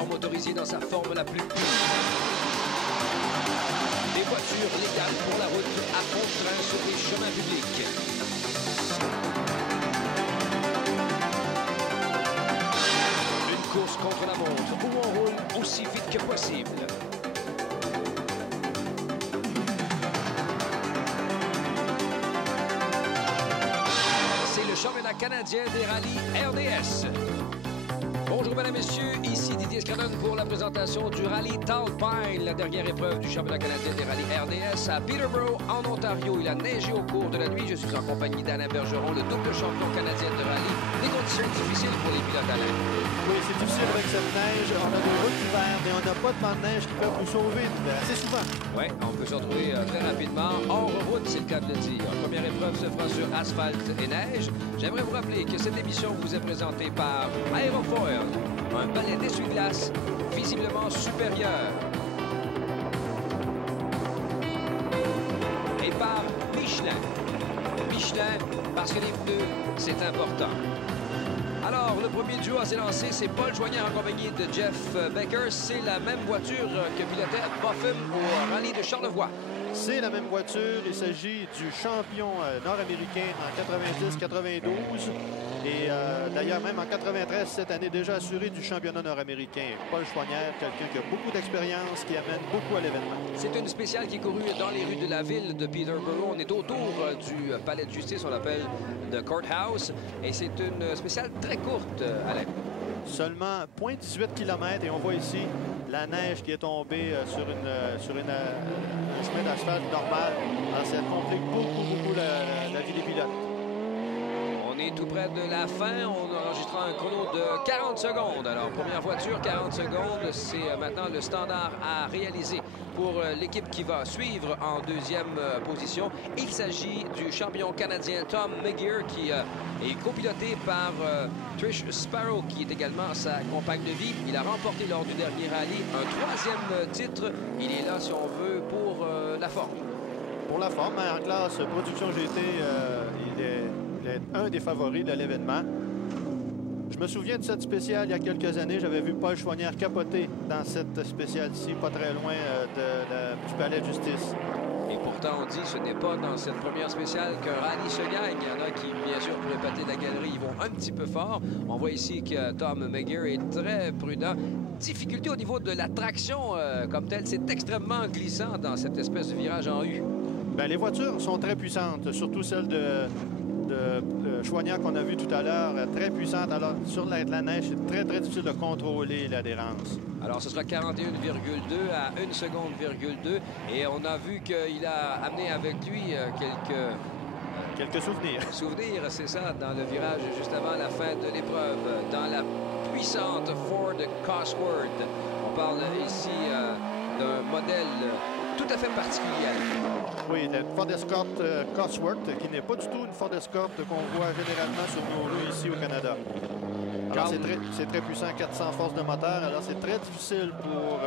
sport motorisé dans sa forme la plus pure. Des voitures légales pour la route à fond de train sur les chemins publics. Une course contre la montre où on roule aussi vite que possible. C'est le championnat canadien des rallyes RDS. Bonjour, mesdames et messieurs, ici Didier Scradon pour la présentation du rallye Talpine, la dernière épreuve du championnat canadien des rallyes RDS à Peterborough, en Ontario. Il a neigé au cours de la nuit. Je suis en compagnie d'Alain Bergeron, le double champion canadien de rallye. Des conditions difficiles pour les pilotes, Alain. Oui, c'est difficile avec cette neige. On a des routes d'hiver, mais on n'a pas de banc de neige qui peuvent nous sauver assez souvent. Oui, on peut se retrouver très rapidement hors route, c'est le cas de le dire. Première épreuve se fera sur asphalte et neige. J'aimerais vous rappeler que cette émission vous est présentée par Aerofoil, un balai d'essuie-glace visiblement supérieur. Et par Michelin. Michelin, parce que les pneus, c'est important. Alors, le premier duo à s'élancer, c'est Paul Joignard en compagnie de Jeff Becker. C'est la même voiture que pilotait Buffum au rallye de Charlevoix. C'est la même voiture. Il s'agit du champion nord-américain en 90-92. Et d'ailleurs, même en 93, cette année, déjà assuré du championnat nord-américain. Paul Joignard, quelqu'un qui a beaucoup d'expérience, qui amène beaucoup à l'événement. C'est une spéciale qui est courue dans les rues de la ville de Peterborough. On est autour du palais de justice, on l'appelle The Courthouse. Et c'est une spéciale très courte, Alain. Seulement 0,18 km et on voit ici la neige qui est tombée sur un chemin d'asphalte normal. Alors, ça complique beaucoup la vie des pilotes. On est tout près de la fin. On enregistrera un chrono de 40 secondes. Alors, première voiture, 40 secondes. C'est maintenant le standard à réaliser pour l'équipe qui va suivre en deuxième position. Il s'agit du champion canadien Tom McGear qui est copiloté par Trish Sparrow, qui est également sa compagne de vie. Il a remporté lors du dernier rallye un troisième titre. Il est là, si on veut, pour la forme. Pour la forme, en classe production GT, il est un des favoris de l'événement. Je me souviens de cette spéciale il y a quelques années. J'avais vu Paul Joignard capoter dans cette spéciale-ci, pas très loin du palais de justice. Et pourtant, on dit que ce n'est pas dans cette première spéciale qu'un rallye se gagne. Il y en a qui, bien sûr, pour épater la galerie, ils vont un petit peu fort. On voit ici que Tom McGear est très prudent. Difficulté au niveau de la traction comme telle. C'est extrêmement glissant dans cette espèce de virage en U. Bien, les voitures sont très puissantes, surtout celle de Joignard qu'on a vu tout à l'heure, très puissante. Alors, sur la neige, c'est très difficile de contrôler l'adhérence. Alors, ce sera 41,2 à 1 seconde,2. Et on a vu qu'il a amené avec lui quelques souvenirs. Souvenirs, c'est ça, dans le virage juste avant la fin de l'épreuve, dans la puissante Ford Cosworth. On parle ici d'un modèle tout à fait particulier. Oui, la Ford Escort Cosworth, qui n'est pas du tout une Ford Escort qu'on voit généralement sur nos rues ici au Canada. Alors, c'est très puissant, 400 forces de moteur. Alors, c'est très difficile pour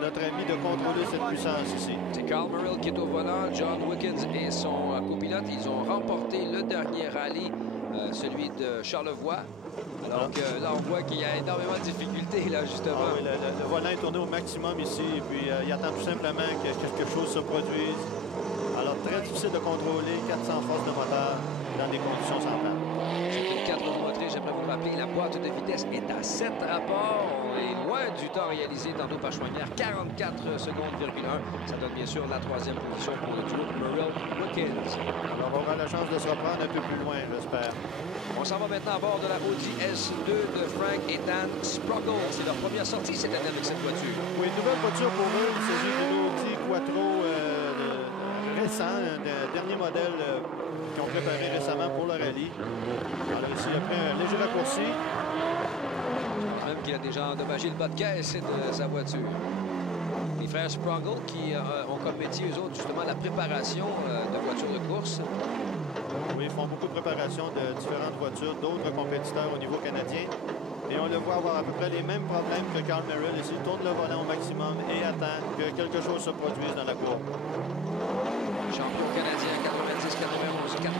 notre ami de contrôler cette puissance ici. C'est Carl Merrill qui est au volant. John Wickens et son copilote. Ils ont remporté le dernier rallye, celui de Charlevoix. Alors que là, on voit qu'il y a énormément de difficultés, là, justement. Ah oui, le volant est tourné au maximum ici. Et puis, il attend tout simplement que quelque chose se produise. Alors, très difficile de contrôler 400 forces de moteur dans des conditions semblables. C'est une 4 roues motrices. J'aimerais vous rappeler, la boîte de vitesse est à 7 rapports. On est loin du temps réalisé tantôt par Joignard, 44 secondes,1. Ça donne bien sûr la troisième position pour le duo Merrill-Wickens. Alors, on aura la chance de se reprendre un peu plus loin, j'espère. On s'en va maintenant à bord de la Audi S2 de Frank et Dan Sproggle. C'est leur première sortie cette année avec cette voiture. Oui, une nouvelle voiture pour eux. Il s'agit d'une Audi Quattro récent, un dernier modèle qu'ils ont préparé récemment pour le rallye. Alors ici, après un léger raccourci. Même qu'il a déjà endommagé le bas de caisse de sa voiture. Les frères Sproggle qui ont comme métier, eux autres, justement, la préparation de voitures de course. Oui, ils font beaucoup de préparation de différentes voitures, d'autres compétiteurs au niveau canadien. Et on le voit avoir à peu près les mêmes problèmes que Carl Merrill. Ici, il tourne le volant au maximum et attend que quelque chose se produise dans la courbe. Champion canadien 90, 91, 92.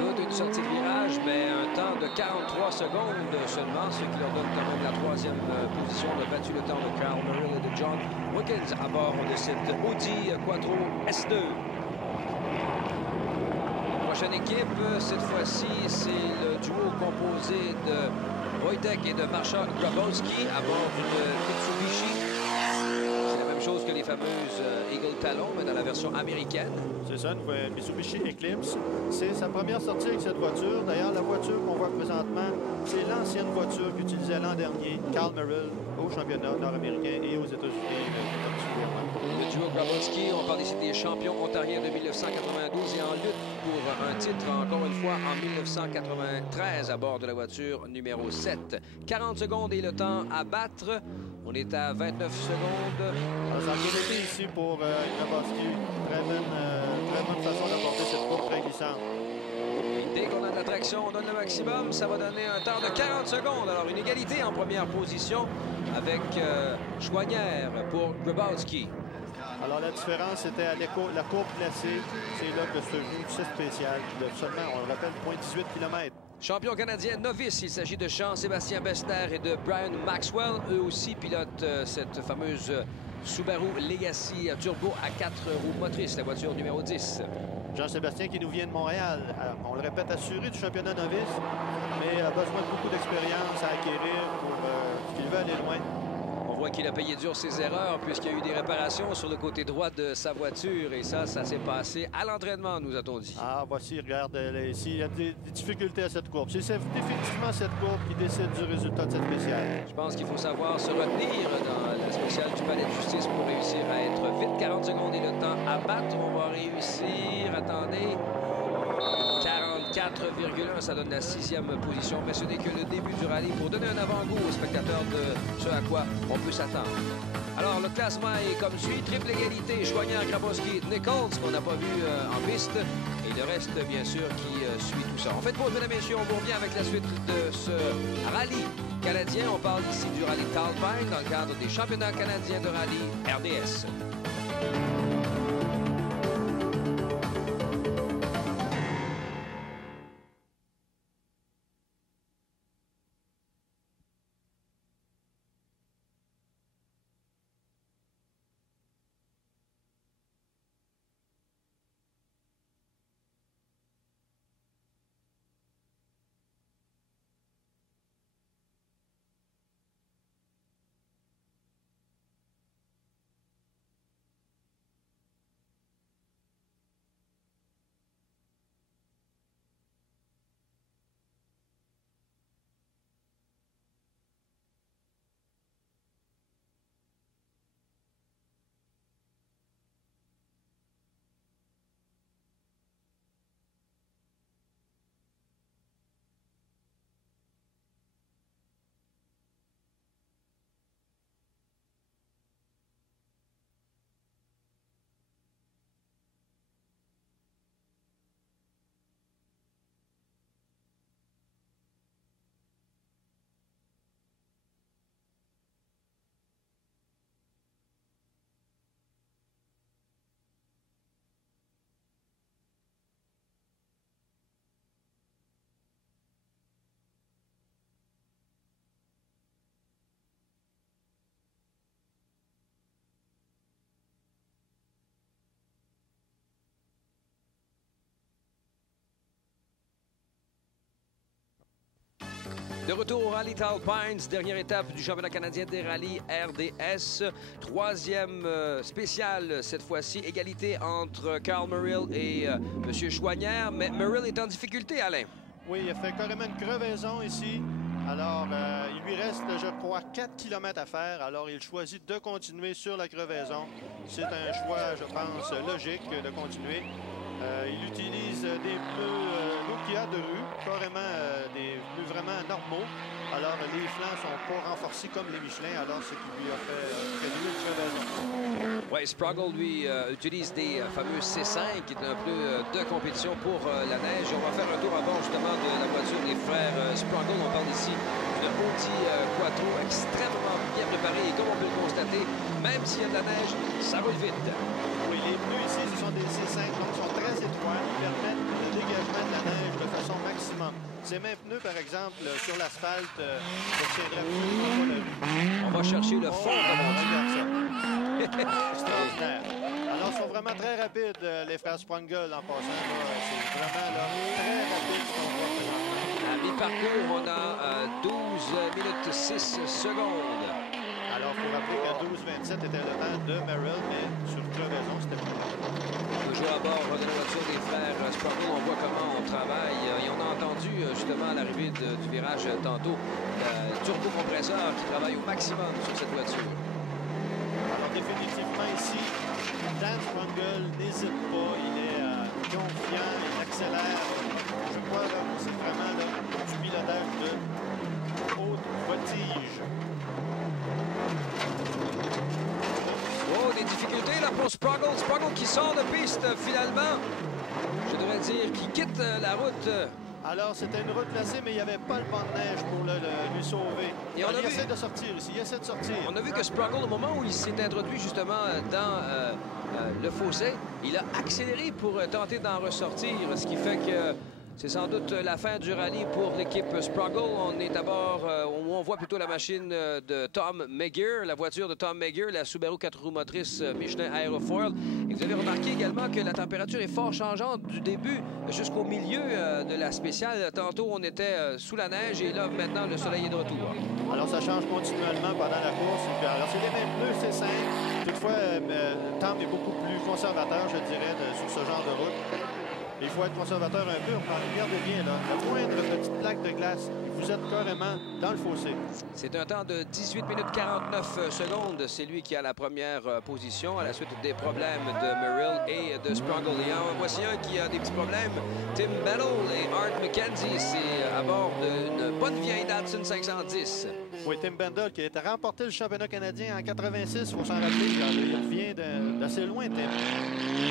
Toute une sortie de virage, mais un temps de 43 secondes seulement, ce qui leur donne quand même la troisième position. On a battu le temps de Carl Merrill et de John Wickens à bord de cette Audi Quattro S2. Prochaine équipe, cette fois-ci, c'est le duo composé de Wojtek et de Marsha Grabowski à bord d'une Mitsubishi. C'est la même chose que les fameuses Eagle Talon, mais dans la version américaine. C'est ça, une Mitsubishi Eclipse. C'est sa première sortie avec cette voiture. D'ailleurs, la voiture qu'on voit présentement, c'est l'ancienne voiture qu'utilisait l'an dernier Carl Merrill au championnat nord-américain et aux États-Unis. Le duo Grabowski, on parle ici des champions ontariens de 1992 et en lutte pour un titre, encore une fois, en 1993 à bord de la voiture numéro 7. 40 secondes et le temps à battre. On est à 29 secondes. Ça a bien été ici pour Grabowski. Très bonne façon d'aborder cette course très glissante. Dès qu'on a de la traction, on donne le maximum. Ça va donner un temps de 40 secondes. Alors, une égalité en première position avec Chouanière pour Grabowski. Alors, la différence, c'était à la courbe placée. C'est là que ce succès spécial de seulement, on le rappelle, 0,18 km. Champion canadien novice, il s'agit de Jean-Sébastien Bessner et de Brian Maxwell. Eux aussi pilotent cette fameuse Subaru Legacy Turbo à 4 roues motrices, la voiture numéro 10. Jean-Sébastien qui nous vient de Montréal, on le répète, assuré du championnat novice, mais a besoin de beaucoup d'expérience à acquérir pour qu'il veut aller loin. On voit qu'il a payé dur ses erreurs puisqu'il y a eu des réparations sur le côté droit de sa voiture. Et ça s'est passé à l'entraînement, nous a-t-on dit. Ah, voici, regarde, ici, il y a des difficultés à cette courbe. C'est définitivement cette courbe qui décide du résultat de cette spéciale. Je pense qu'il faut savoir se retenir dans la spéciale du palais de justice pour réussir à être vite. 40 secondes et le temps à battre. On va réussir, attendez, 44,1, ça donne la 6e position. Mais ce n'est que le début du rallye pour donner un avant-goût aux spectateurs de ce à quoi on peut s'attendre. Alors, le classement est comme suit. Triple égalité, Chouanière, Grabowski, Nichols, qu'on n'a pas vu en piste. Et le reste, bien sûr, qui suit tout ça. On fait une pause, mesdames et messieurs. On vous revient avec la suite de ce rallye canadien. On parle ici du rallye Talbine dans le cadre des championnats canadiens de rallye RDS. De retour au Rallye Talbine, dernière étape du championnat canadien des rallyes RDS. Troisième spécial cette fois-ci, égalité entre Carl Merrill et M. Chouanière. Mais Merrill est en difficulté, Alain. Oui, il a fait carrément une crevaison ici. Alors, il lui reste, je crois, 4 km à faire. Alors, il choisit de continuer sur la crevaison. C'est un choix, je pense, logique de continuer. Il utilise des pneus Nokia de rue, carrément des pneus vraiment normaux. Alors, les flancs sont pas renforcés comme les Michelin, alors ce qui lui a fait réduire une crevaison. Oui, Sprague, lui, utilise des fameux C5, qui est un pneu de compétition pour la neige. On va faire un tour à bord, justement, de la voiture des frères Sprague. On parle ici d'une Audi Quattro extrêmement bien préparée. Et comme on peut le constater, même s'il y a de la neige, ça roule vite. Oui, les pneus ici, ce sont des C5, donc ils sont très étroits. Ils permettent le dégagement de la neige de façon son maximum. Ses mêmes pneus, par exemple, sur l'asphalte, n'obtiendraient absolument pas le but. On va chercher le fond, comme on dit. Regarde ça. Extraordinaire. Alors, ils sont vraiment très rapides, les frères Sprungel, en passant. C'est vraiment là, très rapide ce qu'on voit présentement. À mi-parcours, on a 12 minutes 6 secondes. Alors, il faut rappeler qu'à 12,27 était le temps de Merrill, mais sur crevaison, c'était pas mal. Toujours à bord de la voiture des frères Sprungel, on voit comment on travaille. Et on a entendu justement à l'arrivée du virage tantôt le turbocompresseur qui travaille au maximum sur cette voiture. Alors, définitivement ici, Dan Sprungel n'hésite pas, il est confiant, il accélère. Je crois que c'est vraiment là, du pilotage de haute voltige. Oh, des difficultés là pour Sprungel. Sprungel qui sort de piste finalement. Je devrais dire qu'il quitte la route. Alors, c'était une route placée, mais il n'y avait pas le banc de neige pour lui sauver. Et on a il vu... essaie de sortir ici, il essaie de sortir. On a vu que Sprungel, au moment où il s'est introduit justement dans le fossé, il a accéléré pour tenter d'en ressortir, ce qui fait que c'est sans doute la fin du rallye pour l'équipe Sprungel. On est à bord, où on voit plutôt la machine de Tom Meagher, la voiture de Tom Meagher, la Subaru 4 roues motrices Michelin Aerofoil. Et vous avez remarqué également que la température est fort changeante du début jusqu'au milieu de la spéciale. Tantôt, on était sous la neige et là, maintenant, le soleil est de retour. Alors, ça change continuellement pendant la course. Alors, c'est les mêmes pneus, c'est simple. Toutefois, Tom est beaucoup plus conservateur, je dirais, sur ce genre de route. Il faut être conservateur un peu. Regardez bien, là, la moindre petite plaque de glace, vous êtes carrément dans le fossé. C'est un temps de 18 minutes 49 secondes. C'est lui qui a la première position à la suite des problèmes de Merrill et de Sprungel. Et voici un qui a des petits problèmes. Tim Battle et Art McKenzie, c'est à bord d'une bonne vieille Datsun 510. Oui, Tim Bendel qui a remporté le championnat canadien en 86, il faut s'en rappeler. Il vient d'assez loin, Tim.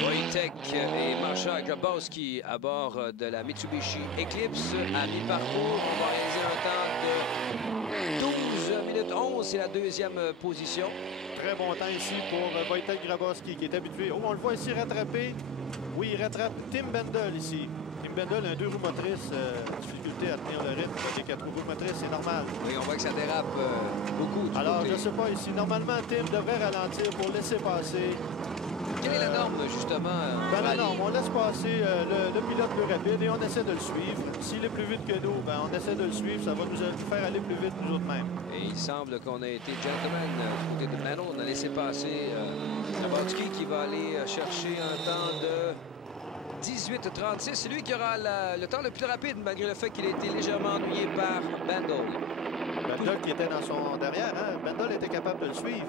Wojtek et Marsha Grabowski à bord de la Mitsubishi Eclipse. À mi-parcours, on va réaliser un temps de 12 minutes 11. C'est la deuxième position. Très bon temps ici pour Wojtek Grabowski qui est habitué. Oh, on le voit ici rattraper. Oui, il rattrape Tim Bendel ici. Tim Bendel a un 2 roues motrices, difficulté à tenir le rythme des 4 roues motrices, c'est normal. Oui, on voit que ça dérape beaucoup. Alors, je ne sais pas ici. Normalement, Tim devrait ralentir pour laisser passer. Quelle est la norme, justement? La norme, on laisse passer le pilote plus rapide et on essaie de le suivre. S'il est plus vite que nous, on essaie de le suivre. Ça va nous faire aller plus vite nous autres mêmes. Et il semble qu'on a été gentleman du côté de Manon. On a laissé passer Grabowski qui va aller chercher un temps de 18,36. C'est lui qui aura le temps le plus rapide, malgré le fait qu'il a été légèrement ennuyé par Bendel. Bendel qui était dans son derrière, hein? Bendel était capable de le suivre.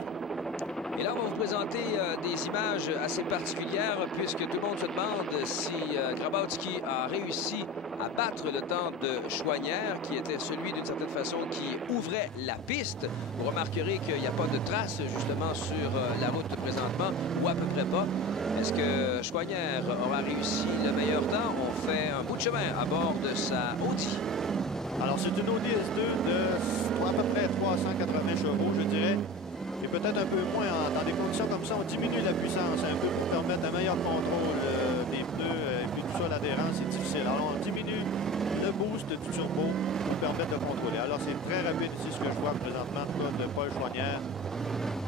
Et là, on va vous présenter des images assez particulières, puisque tout le monde se demande si Grabowski a réussi à battre le temps de Chouanière, qui était celui, d'une certaine façon, qui ouvrait la piste. Vous remarquerez qu'il n'y a pas de traces, justement, sur la route présentement, ou à peu près pas. Est-ce que Chouanière aura réussi le meilleur temps? On fait un bout de chemin à bord de sa Audi. Alors, c'est une Audi S2 de à peu près 380 chevaux, je dirais. Et peut-être un peu moins. Dans des conditions comme ça, on diminue la puissance un peu pour permettre un meilleur contrôle des pneus et puis tout ça, l'adhérence, c'est difficile. Alors, on diminue le boost du turbo pour permettre de contrôler. Alors, c'est très rapide ici, ce que je vois présentement, de Paul Chouanière.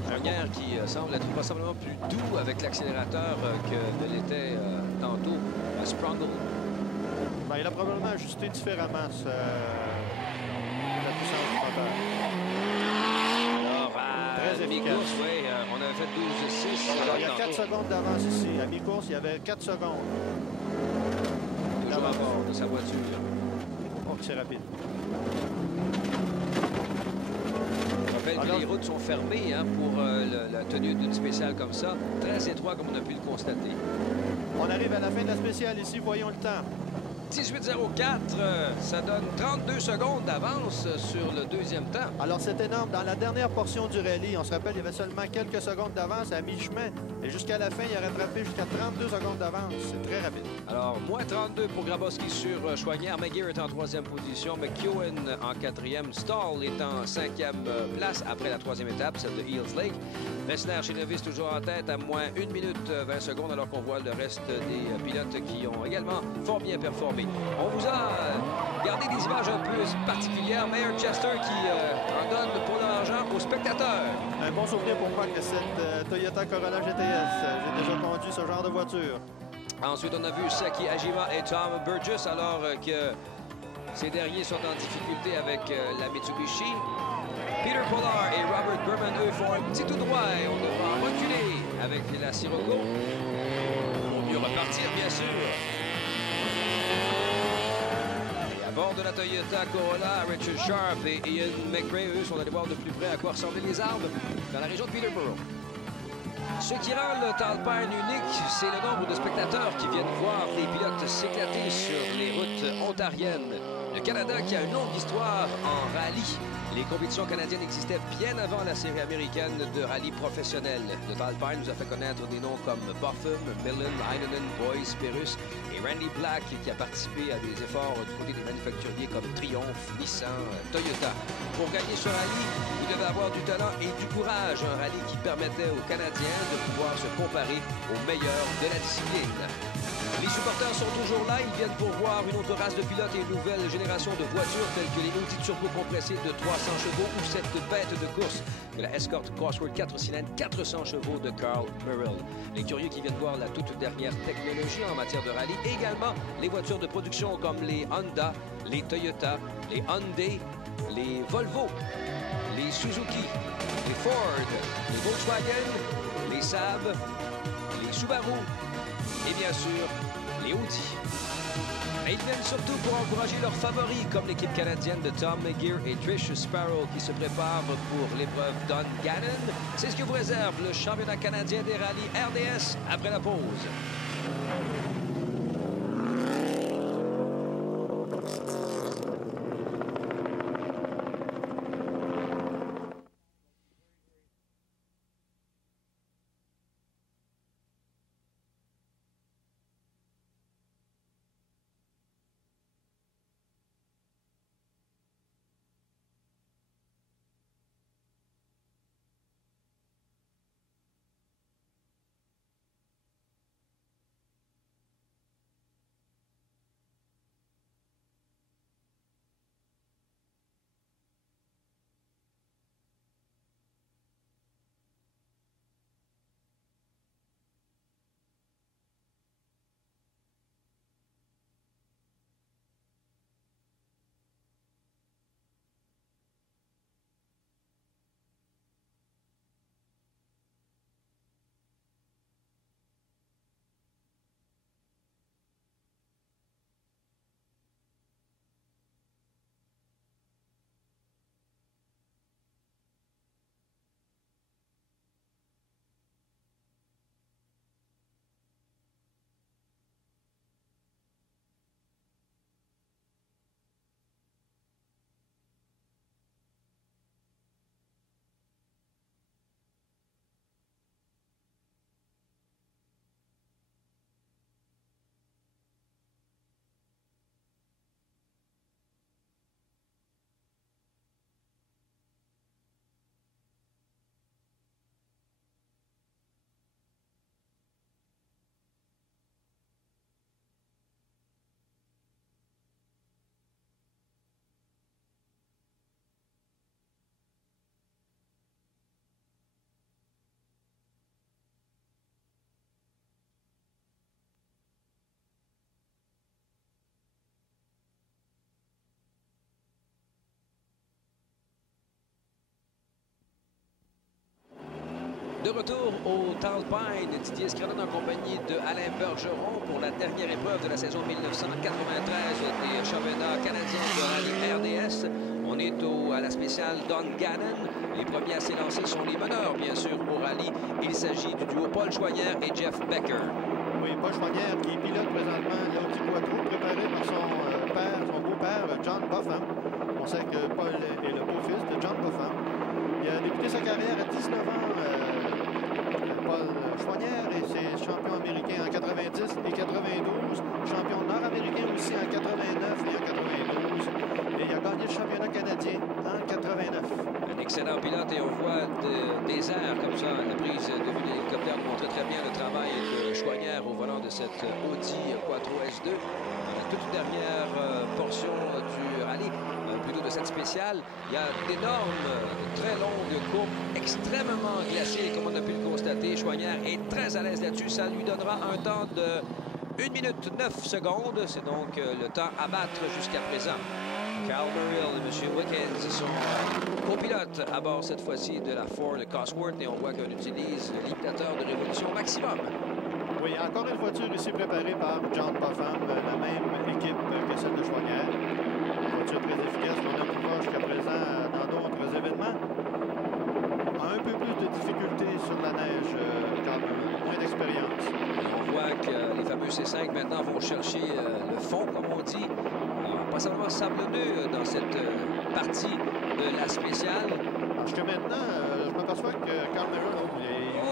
Chouanière qui semble être possiblement plus doux avec l'accélérateur que ne l'était tantôt Sprungel. Ben, il a probablement ajusté différemment la puissance du moteur. Alors, à mi-course, oui, on avait fait 12,6. Alors, il y a 4 secondes d'avance ici. À mi-course, il y avait 4 secondes. Toujours à bord de sa voiture. Oh, c'est rapide. Je rappelle que les routes sont fermées pour la tenue d'une spéciale comme ça. Très étroit, comme on a pu le constater. On arrive à la fin de la spéciale ici. Voyons le temps. 18,04, ça donne 32 secondes d'avance sur le deuxième temps. Alors, c'est énorme. Dans la dernière portion du rallye, on se rappelle, il y avait seulement quelques secondes d'avance à mi-chemin. Et jusqu'à la fin, il a rattrapé jusqu'à 32 secondes d'avance. C'est très rapide. Alors, moins 32 pour Grabowski sur Chouanière. Meagher est en troisième position. McEwen en quatrième. Stahl est en cinquième place après la troisième étape, celle de Eels Lake. Ressner chez Novice toujours en tête à moins 1 minute 20 secondes, alors qu'on voit le reste des pilotes qui ont également fort bien performé. mais on vous a gardé des images un peu particulières. Mayor Chester qui en donne pour l'argent aux spectateurs. Un bon souvenir pour moi que cette Toyota Corolla GTS. J'ai déjà conduit ce genre de voiture. Ensuite, on a vu Saki Ajima et Tom Burgess, alors que ces derniers sont en difficulté avec la Mitsubishi. Peter Pollard et Robert Berman, eux, font un petit tout droit et on devra reculer avec la Sirocco pour mieux repartir, bien sûr. Et à bord de la Toyota Corolla, Richard Sharp et Ian McRae, eux, sont allés voir de plus près à quoi ressemblaient les arbres dans la région de Peterborough. Ce qui rend le Talpine unique, c'est le nombre de spectateurs qui viennent voir des pilotes s'éclater sur les routes ontariennes. Le Canada qui a une longue histoire en rallye. Les compétitions canadiennes existaient bien avant la série américaine de rallye professionnel. Le Talpine nous a fait connaître des noms comme Botham, Millen, Heinonen, Boyce, Pérus et Randy Black qui a participé à des efforts du côté des manufacturiers comme Triumph, Nissan, Toyota. Pour gagner ce rallye, vous devez avoir du talent et du courage. Un rallye qui permettait aux Canadiens de pouvoir se comparer aux meilleurs de la discipline. Les supporters sont toujours là. Ils viennent pour voir une autre race de pilotes et une nouvelle génération de voitures telles que les Audi Turbo compressés de 300 chevaux ou cette bête de course que la Escort Cosworth 4 cylindres 400 chevaux de Carl Merrill. Les curieux qui viennent voir la toute dernière technologie en matière de rallye. Et également les voitures de production comme les Honda, les Toyota, les Hyundai, les Volvo, les Suzuki, les Ford, les Volkswagen, les Saab, les Subaru et bien sûr les Audi. Mais ils viennent surtout pour encourager leurs favoris comme l'équipe canadienne de Tom McGear et Trish Sparrow qui se préparent pour l'épreuve Dungannon. C'est ce que vous réserve le championnat canadien des rallyes RDS après la pause. De retour au Talpine, Didier Scradon en compagnie de Alain Bergeron pour la dernière épreuve de la saison 1993 des championnats canadiens de rallye RDS. On est à la spéciale Dungannon. Les premiers à s'élancer sont les meneurs, bien sûr, au rallye. Il s'agit du duo Paul Chouanière et Jeff Becker. Oui, Paul Chouanière qui pilote présentement l'Audi Quattro préparé par son beau-père, John Botham. On sait que Paul est le beau-fils de John Botham. Il a débuté sa carrière à 19 ans. Paul Chouanière et ses champions américains en 90 et 92, champion nord-américain aussi en 89 et en 92. Et il a gagné le championnat canadien en 89. Un excellent pilote et on voit des airs comme ça, la prise de vue de l'hélicoptère. Leclerc montrait très bien le travail de Chouanière au volant de cette Audi Quattro S2. Dans la toute dernière portion du rallye, plutôt de cette spéciale, il y a d'énormes, très longues courbes extrêmement glacées, comme on a pu le constater. Chouanière est très à l'aise là-dessus. Ça lui donnera un temps de 1 minute 9 secondes. C'est donc le temps à battre jusqu'à présent. Cal Merrill et M. Wickens sont copilotes à bord cette fois-ci de la Ford Cosworth et on voit qu'on utilise l'imitateur de révolution maximum. Oui, encore une voiture ici préparée par John Popham, la même équipe que celle de Chouanière. Une voiture très efficace qu'on a pu voir jusqu'à présent dans d'autres événements. Un peu plus de difficultés sur la neige, quand même, moins d'expérience. On voit que les fameux C5 maintenant vont chercher le fond, comme on dit. Pas simplement sablonneux dans cette partie de la spéciale. Parce que maintenant, je m'aperçois que Cal Merrill,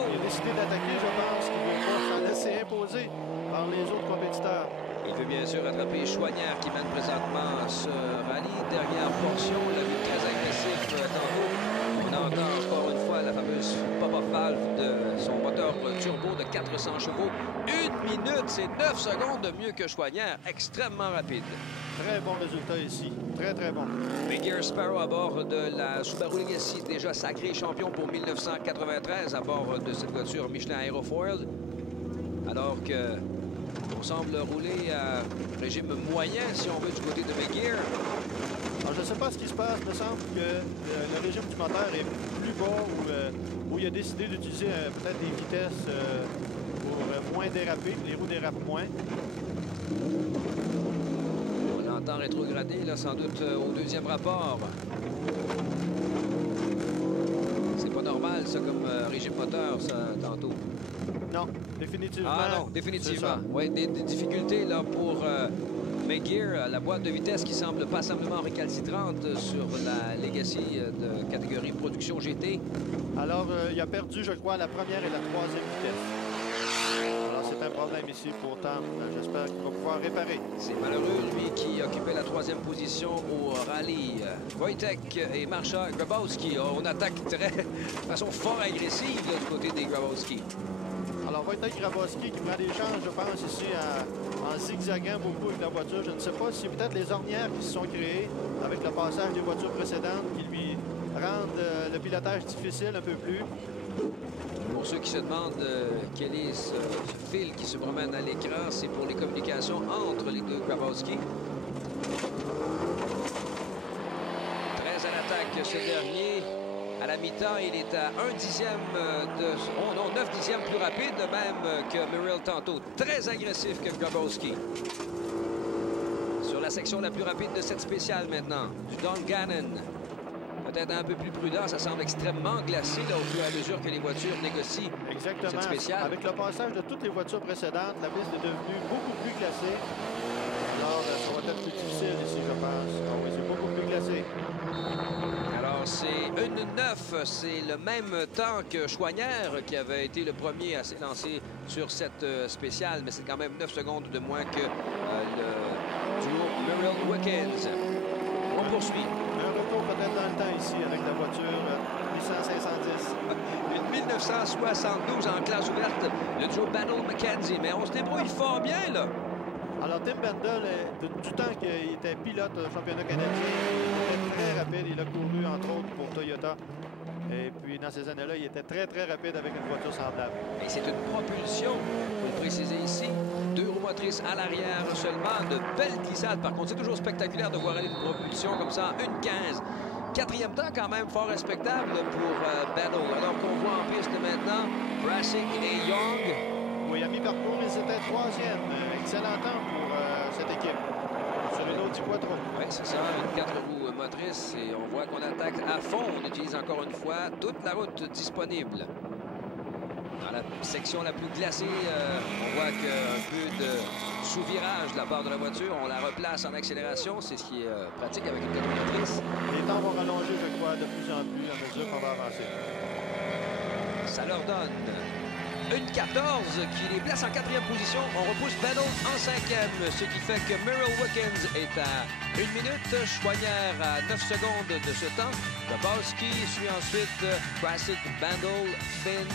il a décidé d'attaquer, je pense qu'il ne veut pas s'en laisser imposer par les autres compétiteurs. Il veut bien sûr attraper Chouanière qui mène présentement ce rallye. Dernière portion, on l'a vu très agressif tantôt. On entend encore une fois la fameuse pop-off valve de son moteur turbo de 400 chevaux. 1 minute, c'est 9 secondes de mieux que Chouanière. Extrêmement rapide. Très bon résultat ici. Très, très bon. Miguel Sparrow à bord de la Subaru Legacy, déjà sacré champion pour 1993 à bord de cette voiture Michelin Aerofoil. Alors que on semble rouler à régime moyen, si on veut, du côté de McGear. Alors, je ne sais pas ce qui se passe. Il me semble que le régime du moteur est plus bas ou il a décidé d'utiliser peut-être des vitesses pour moins déraper. Les roues dérapent moins. On l'entend rétrograder, là, sans doute au deuxième rapport. C'est pas normal, ça, comme régime moteur, ça, tantôt. Non, définitivement. Ah non, définitivement. Oui, des difficultés là, pour McGear, la boîte de vitesse qui semble passablement récalcitrante sur la Legacy de catégorie production GT. Alors, il a perdu, je crois, la première et la troisième vitesse. Alors, c'est un problème ici pour Tom. J'espère qu'il va pouvoir réparer. C'est malheureux, lui, qui occupait la troisième position au rallye. Wojtek et Marsha Grabowski, on attaque de façon fort agressive là, du côté des Grabowski. Alors, Wojtek Grabowski qui prend des chances, je pense, ici en zigzagant beaucoup avec la voiture. Je ne sais pas si peut-être les ornières qui se sont créées avec le passage des voitures précédentes qui lui rendent le pilotage difficile un peu plus. Pour ceux qui se demandent quel est ce fil qui se promène à l'écran, c'est pour les communications entre les deux Grabowski. Très à l'attaque ce dernier. À la mi-temps, il est à 1 dixième de... Oh non, 9 dixièmes plus rapide, même que Merrill tantôt. Très agressif que Grabowski. Sur la section la plus rapide de cette spéciale maintenant, du Don Gannon. Peut-être un peu plus prudent, ça semble extrêmement glacé là, au fur et à mesure que les voitures négocient. Exactement. Cette spéciale. Avec le passage de toutes les voitures précédentes, la piste est devenue beaucoup plus glacée. Alors, ça va être plus difficile ici, je pense. Ah oui, c'est beaucoup plus glacé. Alors, c'est 1-9. C'est le même temps que Chouanière, qui avait été le premier à s'élancer sur cette spéciale, mais c'est quand même 9 secondes de moins que le duo Merrill-Wickens. On poursuit. Un retour peut-être dans le temps ici avec la voiture Nissan 510. Une 1972 en classe ouverte, le duo Battle-McKenzie. Mais on se débrouille fort bien, là. Alors, Tim Bendel, du temps qu'il était pilote au championnat canadien, il était très rapide. Il a couru, entre autres, pour Toyota. Et puis, dans ces années-là, il était très, très rapide avec une voiture semblable. Et c'est une propulsion, il faut le préciser ici. 2 roues motrices à l'arrière seulement. De belles glissades, par contre. C'est toujours spectaculaire de voir aller une propulsion comme ça, 1,15. Quatrième temps, quand même, fort respectable pour Battle. Alors qu'on voit en piste maintenant Brassic et Young. Oui, à mi-parcours, ils étaient troisième. Excellent temps pour cette équipe. Sur une Audi Quattro. Oui, c'est ça, une 4 roues motrices. Et on voit qu'on attaque à fond. On utilise encore une fois toute la route disponible. Dans la section la plus glacée, on voit qu'un peu de sous-virage de la part de la voiture. On la replace en accélération. C'est ce qui est pratique avec une 4 roues motrices. Les temps vont rallonger, je crois, de plus en plus à mesure qu'on va avancer. Ça leur donne une 14 qui les place en 4e position. On repousse Battle en 5e, ce qui fait que Merrill-Wickens est à 1 minute. Chouanière à 9 secondes de ce temps. Grabowski suit ensuite Brassic, Bandel, Finn,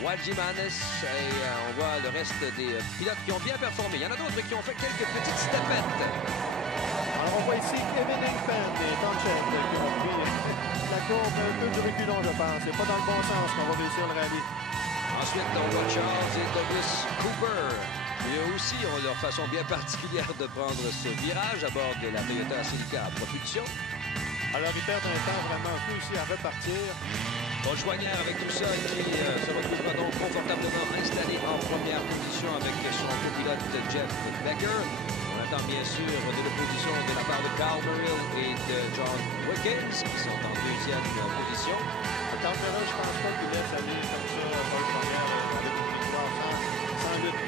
Wadjimanes et on voit le reste des pilotes qui ont bien performé. Il y en a d'autres qui ont fait quelques petites stepettes. Alors on voit ici Kevin Hinkman et Townshend qui ont pris la courbe un peu du reculon, je pense. C'est pas dans le bon sens qu'on va réussir le rallye. Ensuite, on voit Charles et Douglas Cooper. Eux aussi ont leur façon bien particulière de prendre ce virage à bord de la Toyota Celica à propulsion. Alors ils perdent un temps vraiment fou ici à repartir. Paul Joignard avec tout ça qui se retrouvera donc confortablement installé en première position avec son copilote Jeff Becker. On attend bien sûr de l'opposition de la part de Carl Merrill et de John Wiggins qui sont en deuxième position. Carl Merrill, je pense pas qu'il laisse aller comme ça Paul Joignard avec une victoire sans lutte.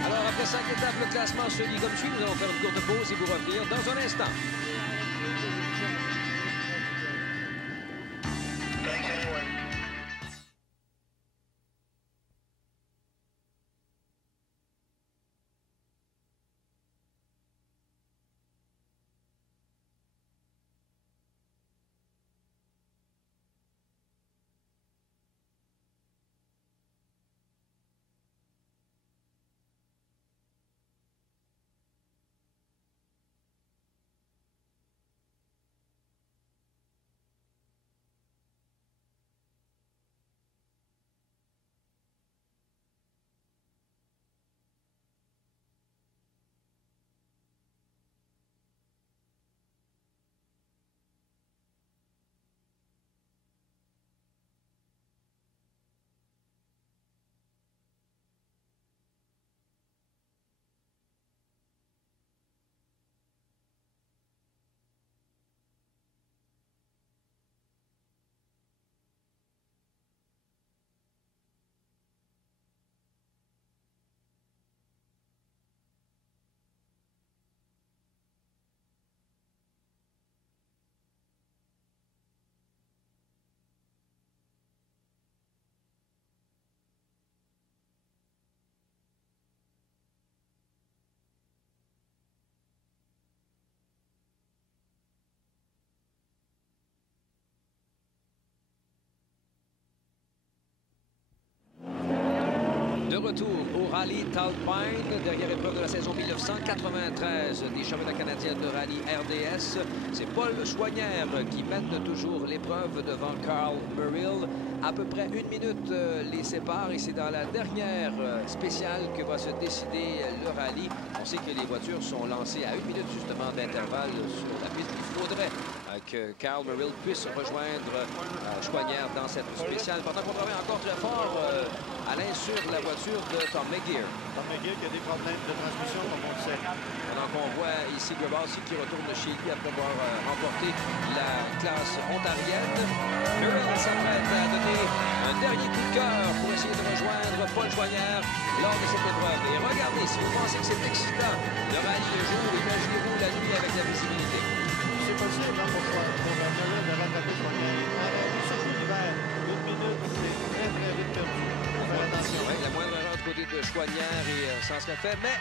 Alors après 5 étapes, le classement se lit comme suit. Nous allons faire une courte pause et vous revenir dans un instant. De retour au rallye Talpine, dernière épreuve de la saison 1993 des championnats canadiens de rallye RDS. C'est Paul Joignard qui mène toujours l'épreuve devant Carl Merrill. À peu près 1 minute les sépare et c'est dans la dernière spéciale que va se décider le rallye. On sait que les voitures sont lancées à 1 minute justement d'intervalle sur la piste. Il faudrait que Carl Merrill puisse rejoindre Joignard dans cette spéciale. Pendant qu'on travaille encore très fort, Alain, sur la voiture de Tom McGear. Tom McGear qui a des problèmes de transmission, comme on le sait. Pendant qu'on voit ici Grabowski qui retourne chez lui après avoir remporté la classe ontarienne. Merrill s'apprête à donner un dernier coup de cœur pour essayer de rejoindre Paul Joignard lors de cette épreuve. Et regardez, si vous pensez que c'est excitant, le rallye le jour, imaginez-vous la nuit avec la visibilité. C'est possible hein, pour Merrill de rattraper Joignard. Surtout l'hiver, 1 minute, c'est très vite perdu. Attention, hein, la moindre erreur du côté de Joignard et ça serait fait, mais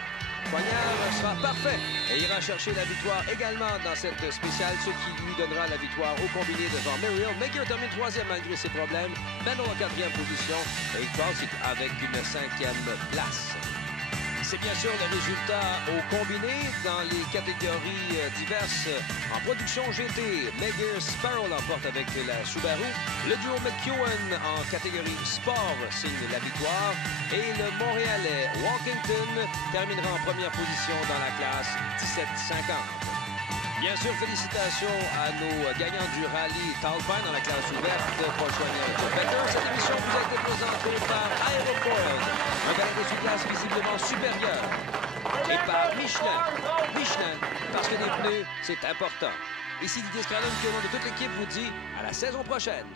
Joignard sera parfait et ira chercher la victoire également dans cette spéciale, ce qui lui donnera la victoire au combiné devant Merrill. McGear termine 3e malgré ses problèmes, Bennell en 4e position et Krausick avec une 5e place. C'est bien sûr le résultat au combiné dans les catégories diverses. En production GT, McGear Sparrow l'emporte avec la Subaru. Le duo McEwen en catégorie sport signe la victoire. Et le Montréalais Walkington terminera en première position dans la classe 17-50. Bien sûr, félicitations à nos gagnants du rallye Talpine dans la classe ouverte, Paul Joignard et Jeff Becker. Cette émission vous a été présentée par Aeroport, un balai sur glace visiblement supérieur, et par Michelin. Michelin, parce que des pneus, c'est important. Ici Didier Scralone, qui au nom de toute l'équipe vous dit à la saison prochaine.